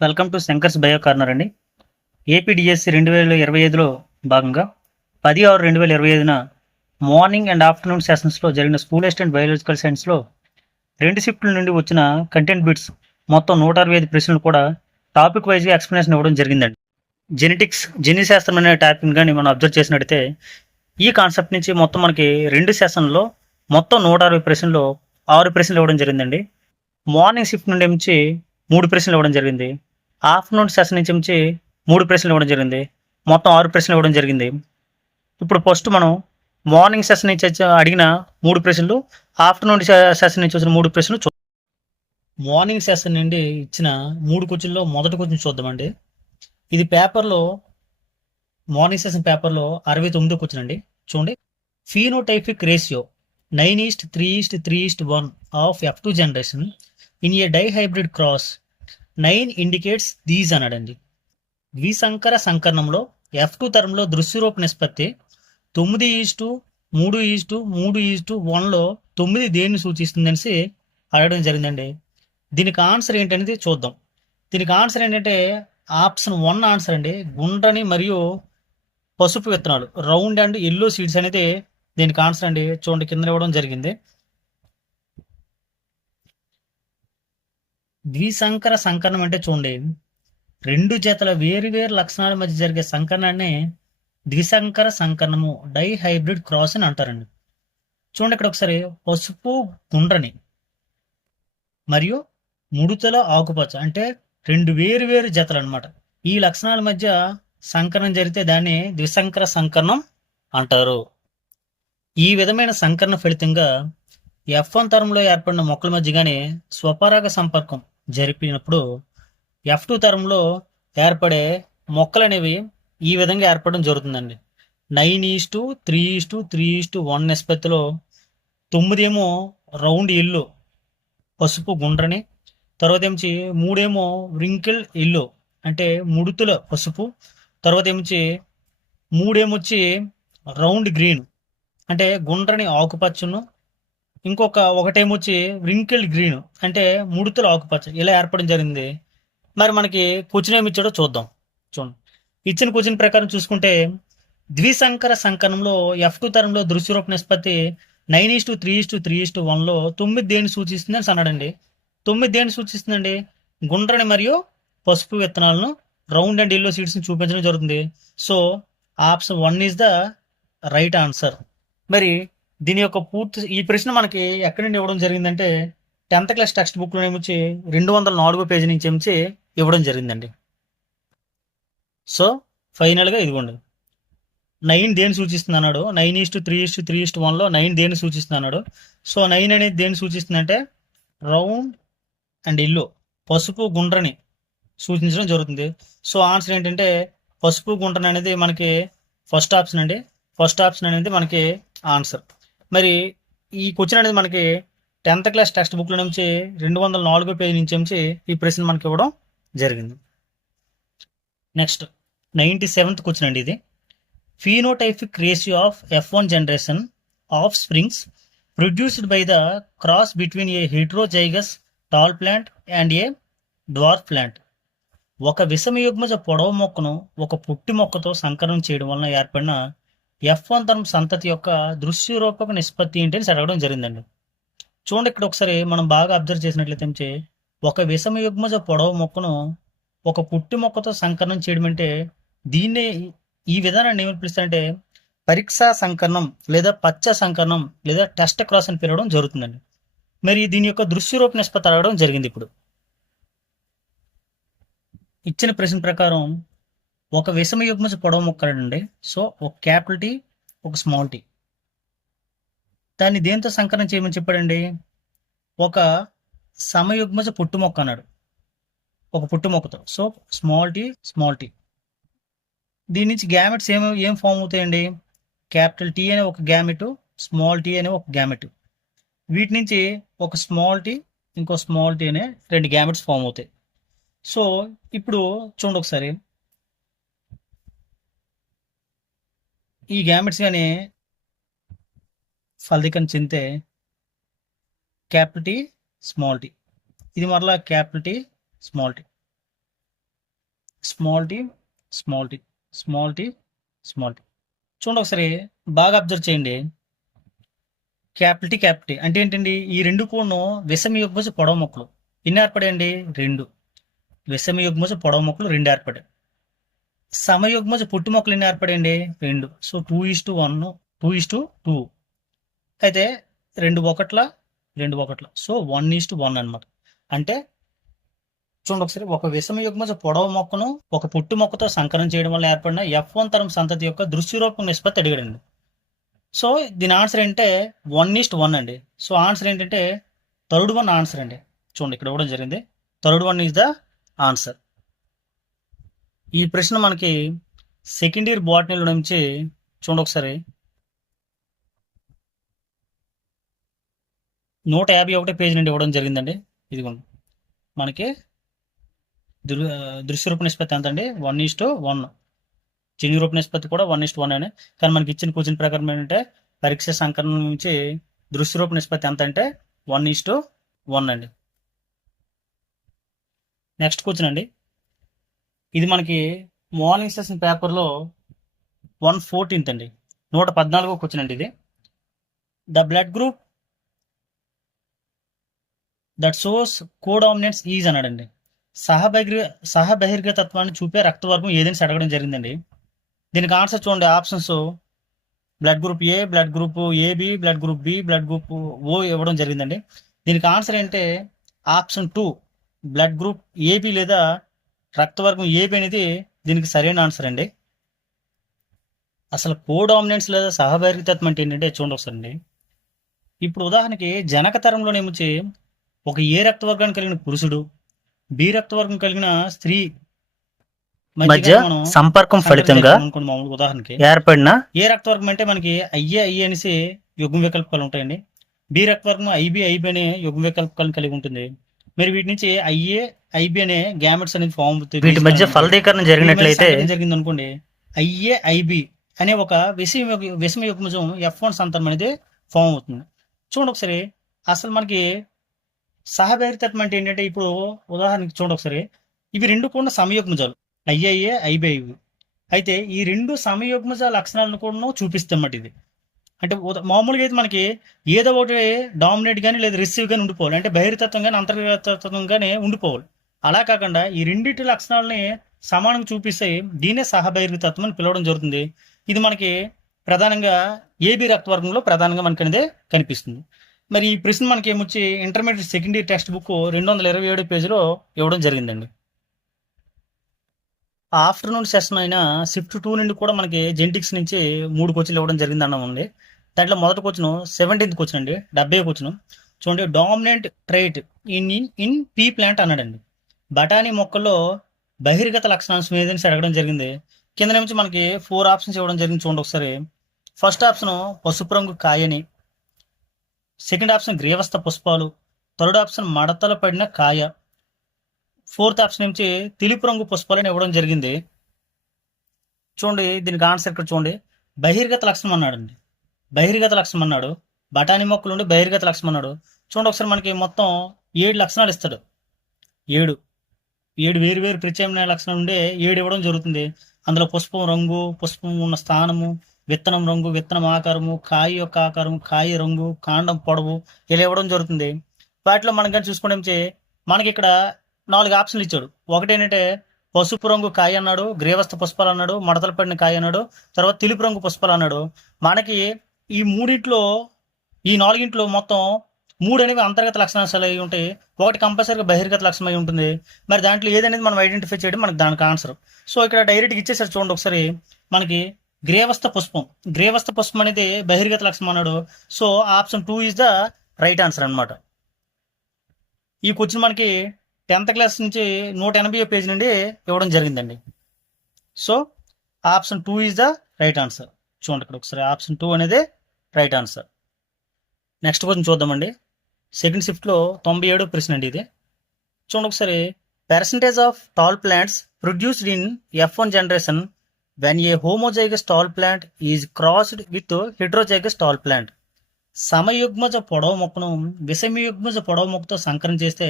Welcome to Shankar's bio corner అండి. APDSC రెండు వేల ఇరవై ఐదులో భాగంగా పది ఆరు రెండు వేల ఇరవై ఐదున మార్నింగ్ అండ్ ఆఫ్టర్నూన్ సెషన్స్లో జరిగిన స్కూల్ అసిస్టెంట్ బయాలజికల్ సైన్స్లో రెండు షిఫ్ట్ల నుండి వచ్చిన కంటెంట్ బిట్స్ మొత్తం నూట అరవై ఐదు ప్రశ్నలు కూడా టాపిక్ వైజ్గా ఎక్స్ప్లెనేషన్ ఇవ్వడం జరిగిందండి. జెనెటిక్స్ జన్యుశాస్త్రం అనే టాపిక్ కానీ మనం అబ్జర్వ్ చేసినట్టయితే ఈ కాన్సెప్ట్ నుంచి మొత్తం మనకి రెండు సెషన్లో మొత్తం నూట అరవై ప్రశ్నలు ఆరు ప్రశ్నలు ఇవ్వడం జరిగిందండి. మార్నింగ్ షిఫ్ట్ నుండి నుంచి మూడు ప్రశ్నలు ఇవ్వడం జరిగింది. ఆఫ్టర్నూన్ సెషన్ నుంచి నుంచి మూడు ప్రశ్నలు ఇవ్వడం జరిగింది. మొత్తం ఆరు ప్రశ్నలు ఇవ్వడం జరిగింది. ఇప్పుడు ఫస్ట్ మనం మార్నింగ్ సెషన్ నుంచి అడిగిన మూడు ప్రశ్నలు ఆఫ్టర్నూన్ సెషన్ నుంచి వచ్చిన మూడు ప్రశ్నలు చూ మార్నింగ్ సెషన్ నుండి ఇచ్చిన మూడు క్వశ్చన్లో మొదటి క్వశ్చన్ చూద్దామండి. ఇది పేపర్లో మార్నింగ్ సెషన్ పేపర్లో అరవై తొమ్మిదో క్వశ్చన్ అండి. చూడండి. Phenotypic ratio nine is to three is to three is to one of F two generation in a dihybrid cross nine indicates these అనడండి ద్విసంకర సంకరణంలో ఎఫ్ టూ తరంలో దృశ్యరూప నిష్పత్తి తొమ్మిది ఈస్టు మూడు ఈస్టు మూడు ఈస్టు వన్లో తొమ్మిది దేన్ని సూచిస్తుందనేసి అడగడం జరిగిందండి. దీనికి ఆన్సర్ ఏంటనేది చూద్దాం. దీనికి ఆన్సర్ ఏంటంటే ఆప్షన్ వన్ ఆన్సర్ అండి. గుండ్రని మరియు పసుపు విత్తనాలు రౌండ్ అండ్ ఎల్లో సీడ్స్ అనేది దీనికి ఆన్సర్ అండి. చూడండి కింద ఇవ్వడం జరిగింది. ద్విసంకర సంకరణం అంటే చూడండి. రెండు జతల వేరు వేరు లక్షణాల మధ్య జరిగే సంకరణాన్ని ద్విసంకర సంకరణము డై హైబ్రిడ్ క్రాస్ అని అంటారండి. చూడండి ఇక్కడ ఒకసారి పసుపు గుండ్రని మరియు ముడుతల ఆకుపచ్చ అంటే రెండు వేరు వేరు జతలు అనమాట ఈ లక్షణాల మధ్య సంకరణం జరిగితే దాన్ని ద్విసంకర సంకరణం అంటారు. ఈ విధమైన సంకరణ ఫలితంగా ఎఫ్ వన్ తరంలో ఏర్పడిన మొక్కల మధ్య కానీ స్వపరాగ సంపర్కం జరిపినప్పుడు ఎఫ్ టూ తరంలో ఏర్పడే మొక్కలు అనేవి ఈ విధంగా ఏర్పడడం జరుగుతుందండి. Nine is to three is to three is to one నిష్పత్తిలో తొమ్మిదేమో రౌండ్ ఇల్లు పసుపు గుండ్రని తర్వాత ఏమిచి మూడేమో వ్రింకిల్ ఇల్లు అంటే ముడుతుల పసుపు తర్వాత ఏమిచి మూడేమొచ్చి రౌండ్ గ్రీన్ అంటే గుండ్రని ఆకుపచ్చను ఇంకొక ఒకటేమొచ్చి వ్రింకిల్డ్ గ్రీన్ అంటే ముడుతల ఆకుపచ్చ. ఇలా ఏర్పడడం జరిగింది. మరి మనకి క్వశ్చన్ ఏమి ఇచ్చాడో చూద్దాం. చూడండి. ఇచ్చిన క్వశ్చన్ ప్రకారం చూసుకుంటే ద్విసంకర సంకరంలో ఎఫ్ టూ తరంలో దృశ్యరూప నిష్పత్తి nine is to three is to three is to వన్లో తొమ్మిది దేని సూచిస్తుంది అని అన్నాడండి. తొమ్మిది దేని సూచిస్తుందండి? గుండ్రని మరియు పసుపు విత్తనాలను రౌండ్ అండ్ ఎల్లో సీడ్స్ని చూపించడం జరుగుతుంది. So option one is the right answer మరి దీని యొక్క పూర్తి ఈ ప్రశ్న మనకి ఎక్కడి నుండి ఇవ్వడం జరిగిందంటే టెన్త్ క్లాస్ టెక్స్ట్ బుక్లో ఏమొచ్చి రెండు వందల నాలుగో పేజీ నుంచి ఏమిచి ఇవ్వడం జరిగిందండి. సో ఫైనల్గా ఇదిగోండి. నైన్ దేని సూచిస్తుంది అన్నాడు? Nine is to three is to three is to వన్లో నైన్ దేని సూచిస్తుంది అన్నాడు? సో నైన్ అనేది దేని సూచిస్తుందంటే రౌండ్ అండ్ ఇల్లు పసుపు గుండ్రని సూచించడం జరుగుతుంది. సో ఆన్సర్ ఏంటంటే పసుపు గుండ్రని అనేది మనకి ఫస్ట్ ఆప్షన్ అండి. ఫస్ట్ ఆప్షన్ అనేది మనకి ఆన్సర్. మరి ఈ క్వశ్చన్ అనేది మనకి టెన్త్ క్లాస్ టెక్స్ట్ బుక్లో నుంచి రెండు వందల నాలుగో పేజీ నుంచి నుంచి ఈ ప్రశ్న మనకి ఇవ్వడం జరిగింది. నెక్స్ట్ నైంటీ సెవెంత్ క్వశ్చన్ అండి ఇది. Phenotypic ratio of F one generation of springs produced by the cross between a heterozygous tall plant and a dwarf plant ఒక విషమయుగ్మజ పొడవు మొక్కను ఒక పుట్టి మొక్కతో సంకరణం చేయడం వలన ఏర్పడిన ఎఫ్ వన్ తరం సంతతి యొక్క దృశ్య రూపక నిష్పత్తి ఏంటి అని అడగడం జరిగిందండి. చూడండి ఇక్కడ ఒకసారి మనం బాగా అబ్జర్వ్ చేసినట్లయితే ఒక విషమయుగ్మజ పొడవు మొక్కను ఒక పుట్టి మొక్కతో సంకరణం చేయడం అంటే దీన్నే ఈ విధానాన్ని ఏమని పిలుస్తారంటే పరీక్షా సంకరణం లేదా పచ్చ సంకరణం లేదా టెస్ట్ క్రాస్ అని పిలవడం జరుగుతుందండి. మరి దీని యొక్క దృశ్యరూప నిష్పత్తి అడగడం జరిగింది ఇప్పుడు. ఇచ్చిన ప్రశ్న ప్రకారం ఒక విషమయుగ్మజ పొడవు ముక్క అండి సో ఒక క్యాపిటల్ టీ ఒక స్మాల్ టీ. దాన్ని దేంతో సంకలనం చేయమని చెప్పాడండి? ఒక సమయుగ్మజ పుట్టు మొక్క అన్నాడు. ఒక పుట్టు మొక్కతో. So small T small T. దీని నుంచి గ్యామెట్స్ ఏం ఏం ఫామ్ అవుతాయండి? క్యాపిటల్ టీ అనే ఒక గ్యామెట్ స్మాల్ టీ అనే ఒక గ్యామెట్. వీటి నుంచి ఒక స్మాల్ టీ ఇంకో స్మాల్ టీ అనే రెండు గ్యామెట్స్ ఫామ్ అవుతాయి. సో ఇప్పుడు చూడండి ఒకసారి. ఈ గ్యామెట్స్ కానీ ఫలికం చెందితే క్యాపిటల్ టీ స్మాల్ టీ. ఇది మరలా capital T small T. Small T small T. Small T small T. చూడండి ఒకసారి బాగా అబ్జర్వ్ చేయండి. Capital capital T. అంటే ఏంటండి? ఈ రెండు కూడా విషమ యుగ్మజ పొడవ మొక్కలు. ఎన్ని ఏర్పడాయండి? రెండు. విషమ యుగ్మజ పొడవ మొక్కలు రెండు ఏర్పడాయి. సమయుగ్మజ పుట్టి మొక్కలు ఎన్ని ఏర్పడండి? రెండు. So two is to one two is to two అయితే రెండు ఒకట్ల రెండు ఒకట్ల. So one is to one అనమాట అంటే చూడండి ఒకసారి ఒక విషమ యుగ్మజ మొక్కను ఒక పుట్టు మొక్కతో సంకరం చేయడం వల్ల ఏర్పడిన ఎఫ్ వన్ తరం సంతతి యొక్క దృశ్యరూపం నిష్పత్తి అడిగాడండి. సో దీని ఆన్సర్ ఏంటంటే వన్ ఈస్ట్ వన్ అండి. సో ఆన్సర్ ఏంటంటే థర్డ్ వన్ ఆన్సర్ అండి. చూడండి ఇక్కడ ఇవ్వడం జరిగింది. Third one is the answer ఈ ప్రశ్న మనకి సెకండ్ ఇయర్ బాటనీలో నుంచి చూడండి ఒకసారి. నూట యాభై ఒకటి పేజీ నుండి ఇవ్వడం జరిగిందండి. ఇదిగోండి. మనకి దృ దృశ్యరూప నిష్పత్తి ఎంత అండి వన్ ఈస్ టు వన్. చిన్ని రూప నిష్పత్తి కూడా వన్ ఇస్ట్ వన్ అని కానీ మనకి ఇచ్చిన క్వశ్చన్ ప్రకారం ఏంటంటే పరీక్ష సంకలనం నుంచి దృశ్యరూప నిష్పత్తి ఎంత అంటే వన్ ఈస్ టు వన్ అండి. నెక్స్ట్ క్వశ్చన్ అండి. ఇది మనకి మార్నింగ్ సెషన్ పేపర్లో వన్ ఫోర్టీన్త్ అండి. నూట పద్నాలుగో క్వశ్చన్ అండి ఇది. The blood group that shows codominants is అన్నాడండి. సహబహిర్గ సహబహిర్గ తత్వాన్ని చూపే రక్తవర్గం ఏదైనా అడగడం జరిగిందండి. దీనికి ఆన్సర్ చూడండి options blood group A blood group AB blood group B blood group O ఇవ్వడం జరిగిందండి. దీనికి ఆన్సర్ ఏంటంటే option two blood group AB లేదా రక్తవర్గం ఏబి అనేది దీనికి సరైన ఆన్సర్ అండి. అసలు కోడామినెంట్స్ లేదా సహభారితత్వం అంటే ఏంటంటే చూడండి ఒకసారి అండి. ఇప్పుడు ఉదాహరణకి జనక తరంలోనేమొచ్చి ఒక ఏ రక్తవర్గాన్ని కలిగిన పురుషుడు బి రక్తవర్గం కలిగిన స్త్రీ మధ్య మనం సంపర్కం ఫలితంగా ఉదాహరణకి. ఏర్పడిన ఏ రక్తవర్గం అంటే మనకి అయ్యే అయ్యే అనేసి యుగ్మ వికల్పకాలు ఉంటాయండి. బి రక్తవర్గం ఐబి ఐబి అనే యుగ్మ వికల్పకాలను కలిగి ఉంటుంది. మరి వీటి నుంచి ఐఏ ఐబి అనే గ్యామెట్స్ అనేది ఫామ్ వీటి మధ్య ఫలదీకరణ జరిగినట్లయితే జరిగింది అనుకోండి ఐఏ ఐబి అనే ఒక విషమ విషమ యుగ్మజం ఎఫ్ వన్ సంతానం అనేది ఫామ్ అవుతుంది. చూడండి ఒకసారి అసలు మనకి సహభారితత్వం అంటే ఏంటంటే ఇప్పుడు ఉదాహరణకి చూడండి ఒకసారి ఇవి రెండు కూడా సమయుగ్మజాలు ఐఏఏ ఐబి ఐబి. అయితే ఈ రెండు సమయుగ్మజ లక్షణాలను కూడా చూపిస్తామట ఇది. అంటే మామూలుగా అయితే మనకి ఏదో ఒకటి డామినేట్ కానీ లేదా రిసీవ్ కానీ ఉండిపోవాలి. అంటే బహిర్తత్వం కానీ అంతర్గతత్వం కానీ ఉండిపోవాలి. అలా కాకుండా ఈ రెండింటి లక్షణాలని సమానంగా చూపిస్తే దీనే సహబహిర్తత్వం అని పిలవడం జరుగుతుంది. ఇది మనకి ప్రధానంగా ఏబి రక్తవర్గంలో ప్రధానంగా మనకి అనేది కనిపిస్తుంది. మరి ఈ ప్రశ్న మనకి ఏమొచ్చి intermediate second year text book రెండు వందల ఇరవై ఏడు పేజీలో ఇవ్వడం జరిగిందండి. ఆఫ్టర్నూన్ సెషన్ అయిన షిఫ్ట్ టూ నుండి కూడా మనకి జెంటిక్స్ నుంచి మూడు కోచ్లు ఇవ్వడం జరిగింది అన్నామండి దాంట్లో మొదటి కోచ్ను సెవెంటీన్త్ కోచ్ అండి డెబ్బై కోచ్ను చూడండి dominant trait in in in pea plant అన్నాడండి. బఠానీ మొక్కల్లో బహిర్గత లక్షణాంశం ఏదైనా అడగడం జరిగింది. కింద నుంచి మనకి ఫోర్ ఆప్షన్స్ ఇవ్వడం జరిగింది చూడండి ఒకసారి. ఫస్ట్ ఆప్షన్ పసుపు రంగు కాయని. సెకండ్ ఆప్షన్ గ్రీవస్థ పుష్పాలు. థర్డ్ ఆప్షన్ మడతల పడిన కాయ. ఫోర్త్ ఆప్షన్ నుంచి తెలుపు రంగు పుష్పాలను ఇవ్వడం జరిగింది. చూడండి దీనికి ఆన్సర్ ఇక్కడ చూడండి. బహిర్గత లక్షణం అన్నాడండి. బహిర్గత లక్షణం అన్నాడు. బఠానీ మొక్కలు ఉండి బహిర్గత లక్షణం అన్నాడు. చూడండి ఒకసారి మనకి మొత్తం ఏడు లక్షణాలు ఇస్తాడు. ఏడు. ఏడు వేరు వేరు ప్రత్యామ్నాయ లక్షణాలు ఉండే ఏడు ఇవ్వడం జరుగుతుంది. అందులో పుష్పం రంగు పుష్పం ఉన్న స్థానము విత్తనం రంగు విత్తనం ఆకారము కాయ యొక్క ఆకారము కాయ రంగు కాండం పొడవు ఇలా ఇవ్వడం జరుగుతుంది. వాటిలో మనం కానీ చూసుకోవడం మనకి ఇక్కడ నాలుగు ఆప్షన్లు ఇచ్చాడు. ఒకటి ఏంటంటే పసుపు రంగు కాయ అన్నాడు గ్రీవస్థ పుష్పాలు అన్నాడు మడతలు పడిన కాయ అన్నాడు తర్వాత తెలుపు రంగు పుష్పాలు అన్నాడు. మనకి ఈ మూడింట్లో ఈ నాలుగింట్లో మొత్తం మూడు అనేవి అంతర్గత లక్షణాలు అయి ఉంటాయి. ఒకటి కంపల్సరీగా బహిర్గత లక్షణం అయి ఉంటుంది. మరి దాంట్లో ఏదనేది మనం ఐడెంటిఫై చేయడం మనకి దానికి ఆన్సర్. సో ఇక్కడ డైరెక్ట్గా ఇచ్చేసారు చూడండి ఒకసారి. మనకి గ్రేవస్థ పుష్పం. గ్రేవస్థ పుష్పం అనేది బహిర్గత లక్షణం అన్నాడు. So option two is the right answer అన్నమాట. ఈ క్వశ్చన్ మనకి టెన్త్ క్లాస్ నుంచి నూట ఎనభై పేజ్ నుండి ఇవ్వడం జరిగిందండి. So option two is the right answer. చూడండి ఇక్కడ ఒకసారి. ఆప్షన్ టూ అనేది రైట్ ఆన్సర్. నెక్స్ట్ క్వశ్చన్ చూద్దామండి. సెకండ్ షిఫ్ట్లో తొంభై ఏడో ప్రశ్న అండి ఇది. చూడండి ఒకసారి. Percentage of tall plants produced in F one generation when a homozygous tall plant is crossed with heterozygous tall plant సమయుగ్మజ పొడవ మొక్కను విషమయుగ్మజ పొడవ మొక్కతో సంకరం చేస్తే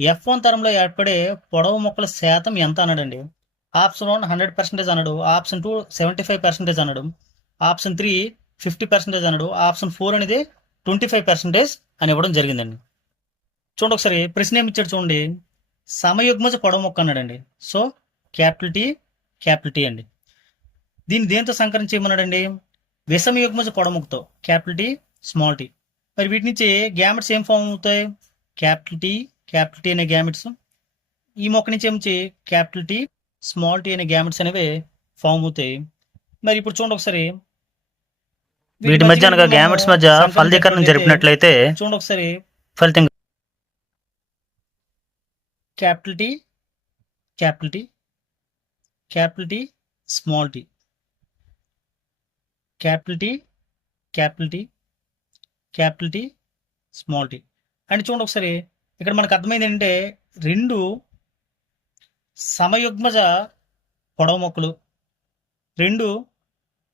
ఎఫ్ వన్ తరంలో ఏర్పడే పొడవు మొక్కల శాతం ఎంత అన్నాడండి? ఆప్షన్ వన్ హండ్రెడ్ పర్సెంటేజ్ అన్నాడు. Option two seventy five percentage అన్నాడు. ఆప్షన్ త్రీ ఫిఫ్టీ పర్సెంటేజ్ అన్నాడు. ఆప్షన్ ఫోర్ అనేది ట్వంటీ ఫైవ్ పర్సెంటేజ్ అని ఇవ్వడం జరిగిందండి. చూడండి ఒకసారి ప్రశ్న ఏమి ఇచ్చాడు చూడండి. సమయుగ్మజ పొడవు మొక్క అన్నాడండి. So capital T capital T అండి. దీన్ని దేంతో సంకలనం చేయమన్నాడండి? విషమయుగ్మజ పొడవు క్యాపిటల్ టీ స్మాల్ టీ మరి వీటి నుంచి గ్యామెట్స్ ఏం ఫామ్ అవుతాయి? క్యాపిటల్ టీ క్యాపిటల్ టీ అనే గ్యామెట్స్. ఈ మొక్క నుంచి ఏమిచ్చి క్యాపిటల్ టీ స్మాల్ టీ అనే గ్యామెట్స్ అనేవి ఫామ్ అవుతాయి. మరి ఇప్పుడు చూడండి ఒకసారి. వీటి మధ్య అనగా గ్యామెట్స్ మధ్య ఫలదీకరణం జరిపినట్లయితే చూడండి ఒకసారి. ఫలితంగా capital T capital T capital T small T. Capital T capital T capital T small T. And చూడండి ఒకసారి. ఇక్కడ మనకు అర్థమైంది ఏంటంటే రెండు సమయుగ్మజ పొడవ మొక్కలు రెండు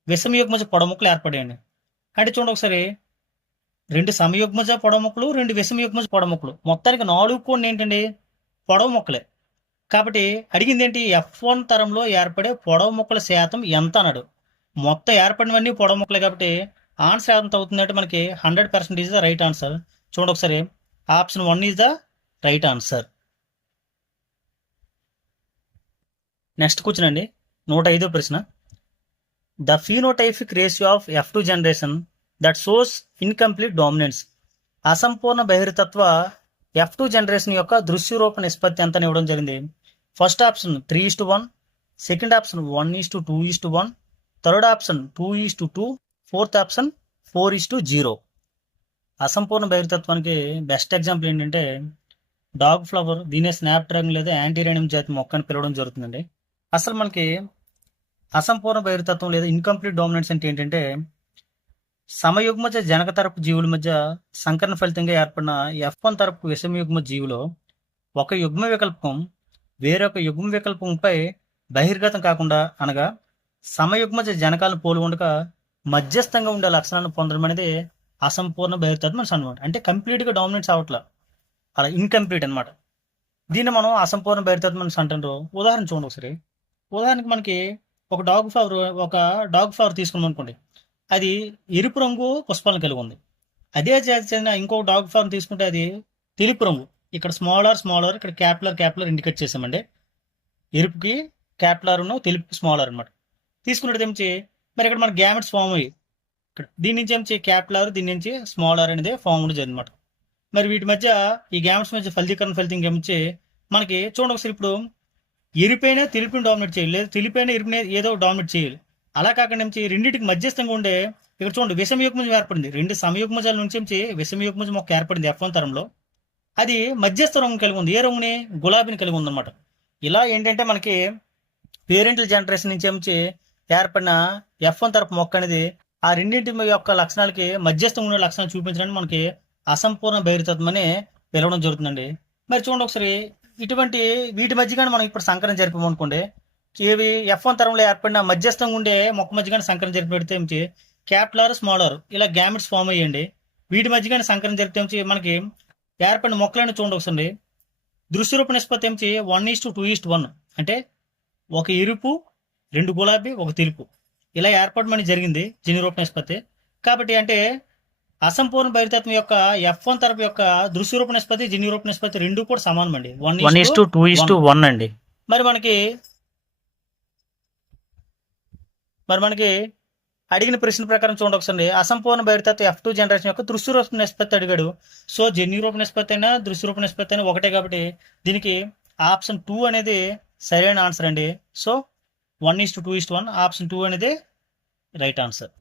విషమయుగ్మజ పొడవ మొక్కలు ఏర్పడాయండి. అంటే చూడండి ఒకసారి. రెండు సమయుగ్మజ పొడవ మొక్కలు రెండు విషమయుగ్మజ పొడవ మొక్కలు మొత్తానికి నాలుగు కొన్ని ఏంటండి? పొడవ మొక్కలే కాబట్టి అడిగింది ఏంటి? ఎఫ్ వన్ తరంలో ఏర్పడే పొడవ మొక్కల శాతం ఎంత అన్నాడు. మొత్తం ఏర్పడినవన్నీ పొడవ మొక్కలే కాబట్టి ఆన్సర్ ఎంత అవుతుందంటే మనకి hundred percent is the right answer. చూడండి ఒకసారి. Option one is the right answer. Next question అండి. నూట ఐదో ప్రశ్న. The phenotypic ratio of F two generation that shows incomplete dominance. అసంపూర్ణ బహిర్తత్వ ఎఫ్ టూ జనరేషన్ యొక్క దృశ్యరూప నిష్పత్తి ఎంత ఇవ్వడం జరిగింది. First option three is to one. Second option one is to two is to one. Third option two is to two. Fourth option four is to zero. అసంపూర్ణ బహిర్తత్వానికి best example ఏంటంటే dog flower దీనే snapdragon లేదా antirrhinum జాతి మొక్క అని పిలవడం జరుగుతుందండి. అసలు మనకి అసంపూర్ణ బహిర్తత్వం లేదా ఇన్కంప్లీట్ డామినెన్స్ అంటే ఏంటంటే సమయుగ్మజ జనక తరపు జీవుల మధ్య సంకరణ ఫలితంగా ఏర్పడిన ఎఫ్ వన్ తరపు విషమయుగ్మ జీవులో ఒక యుగ్మ వికల్పం వేరొక యుగ్మ వికల్పంపై బహిర్గతం కాకుండా అనగా సమయుగ్మజ జనకాలను పోలి ఉండక మధ్యస్థంగా ఉండే లక్షణాలను పొందడం అనేది అసంపూర్ణ బహిర్తత్వం అని అనమాట అంటే కంప్లీట్గా డామినేట్స్ అవట్లా అలా ఇన్కంప్లీట్ అనమాట దీన్ని మనం అసంపూర్ణ బహిర్తత్వం మనసు అంటారు. ఉదాహరణ చూడండి ఒకసారి. ఉదాహరణకి మనకి ఒక డాగ్ ఫ్లవర్ ఒక డాగ్ ఫ్లవర్ తీసుకున్నాం అనుకోండి. అది ఎరుపు రంగు పుష్పాలను కలిగి ఉంది. అదే జాతి చెందిన ఇంకొక డాగ్ ఫార్మ్ తీసుకుంటే అది తెలుపు రంగు. ఇక్కడ స్మాలర్ స్మాలర్ ఇక్కడ capital R capital R indicate చేసామండి. ఎరుపుకి క్యాప్లర్ తెలుపుకి స్మాలర్ అనమాట తీసుకున్నట్టు ఏమిచి మరి ఇక్కడ మన గ్యామెట్స్ ఫామ్ అయ్యి ఇక్కడ. దీని నుంచి ఏమి క్యాపిటల్ ఆర్ దీని నుంచి స్మాలర్ అనేది ఫామ్ ఉండదు అనమాట మరి వీటి మధ్య ఈ గ్యామ్స్ మధ్య ఫలితీకరణ ఫలితం ఏమిచి మనకి చూడండి ఒకసారి ఇప్పుడు ఎరిపైన తెలుపుని డామినేట్ చేయాలి లేదా తెలిపైన ఎరుపుని ఏదో డామినేట్ చేయాలి. అలా కాకుండా నుంచి రెండింటికి మధ్యస్థంగా ఉండే ఇక్కడ చూడండి విషమయుగ్మజం ఏర్పడింది. రెండు సమయుగ్మజాల నుంచి నుంచి విషమయుగ్మజం మొక్క ఏర్పడింది ఎఫ్ వన్ తరంలో. అది మధ్యస్థ రంగు కలిగి ఉంది. ఏ రంగుని? గులాబీని కలిగి ఉందన్నమాట. ఇలా ఏంటంటే మనకి పేరెంటల్ జనరేషన్ నుంచి ఏమిచి ఏర్పడిన ఎఫ్ వన్ తరపు మొక్క అనేది ఆ రెండింటి యొక్క లక్షణాలకి మధ్యస్థం ఉండే లక్షణాలు చూపించడానికి మనకి అసంపూర్ణ బహిర్తత్వం అని పిలవడం జరుగుతుందండి. మరి చూడండి ఒకసారి ఇటువంటి వీటి మధ్య కానీ మనం ఇప్పుడు సంకరం జరిపామనుకోండి ఇవి ఎఫ్ వన్ తరంలో ఏర్పడిన మధ్యస్థంగా ఉండే మొక్క మధ్య కానీ సంకరం జరిపి పెడితే ఏమిటి స్మాలర్ ఇలా గ్యామిట్స్ ఫామ్ అయ్యండి. వీటి మధ్య కానీ సంకరం జరిపితే మనకి ఏర్పడిన మొక్కలను చూడండి ఒకసారి. దృశ్యరూప నిష్పత్తి ఏమిటి? One is to two is to one అంటే ఒక ఎరుపు రెండు గులాబీ ఒక తెలుపు. ఇలా ఏర్పడమని జరిగింది జన్యురూప నిష్పత్తి. కాబట్టి అంటే అసంపూర్ణ బహిర్తత్వం యొక్క ఎఫ్ వన్ తరపు యొక్క దృశ్యరూప నిష్పత్తి జన్యురూప నిష్పత్తి రెండు కూడా సమానం అండి one is to two is to one అండి. మరి మనకి మరి మనకి అడిగిన ప్రశ్న ప్రకారం చూడండి ఒకసారి. అసంపూర్ణ బహిర్తత్వ ఎఫ్ టూ జనరేషన్ యొక్క దృశ్యరూప నిష్పత్తి అడిగాడు. సో జన్యురూప నిష్పత్తి అయినా దృశ్యరూప నిష్పత్తి అయినా ఒకటే కాబట్టి దీనికి ఆప్షన్ టూ అనేది సరైన ఆన్సర్ అండి. So one is to two is to one option two అనేది రైట్ ఆన్సర్